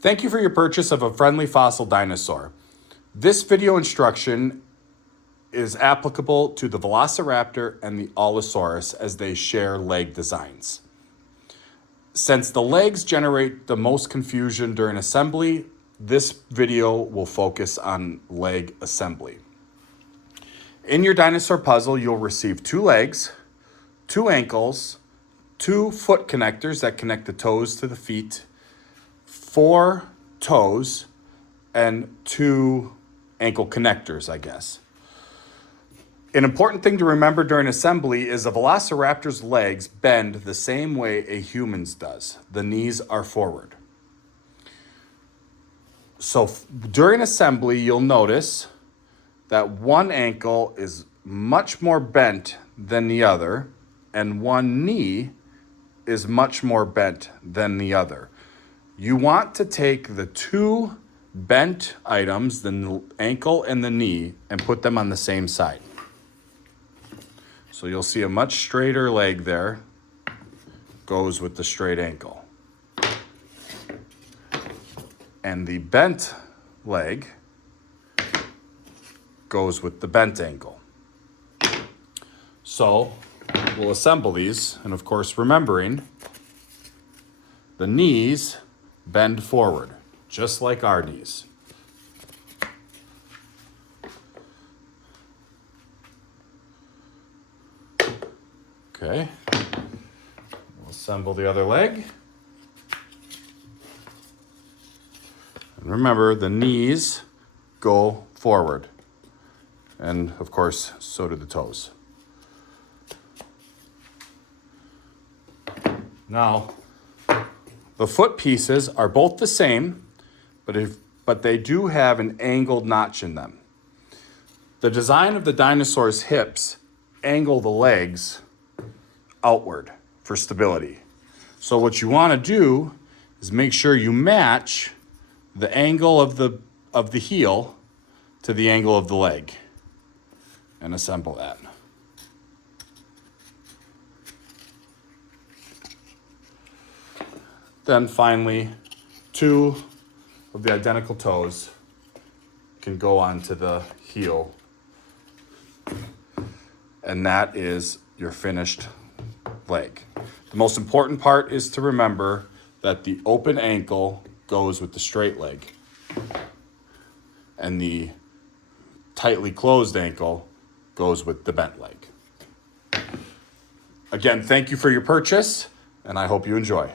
Thank you for your purchase of a friendly fossil dinosaur. This video instruction is applicable to the Velociraptor and the Allosaurus as they share leg designs. Since the legs generate the most confusion during assembly, this video will focus on leg assembly. In your dinosaur puzzle, you'll receive 2 legs, 2 ankles, 2 foot connectors that connect the toes to the feet, 4 toes, and 2 ankle connectors, I guess. An important thing to remember during assembly is a Velociraptor's legs bend the same way a human's does. The knees are forward. So during assembly, you'll notice that one ankle is much more bent than the other, and one knee is much more bent than the other. You want to take the 2 bent items, the ankle and the knee, and put them on the same side. So you'll see a much straighter leg there, goes with the straight ankle. And the bent leg goes with the bent ankle. So we'll assemble these, and of course remembering the knees bend forward, just like our knees. Okay, we'll assemble the other leg. And remember, the knees go forward. And of course, so do the toes. Now, the foot pieces are both the same, but they do have an angled notch in them. The design of the dinosaur's hips angle the legs outward for stability. So what you want to do is make sure you match the angle of the heel to the angle of the leg and assemble that. Then finally, 2 of the identical toes can go onto the heel. And that is your finished leg. The most important part is to remember that the open ankle goes with the straight leg, and the tightly closed ankle goes with the bent leg. Again, thank you for your purchase, and I hope you enjoy.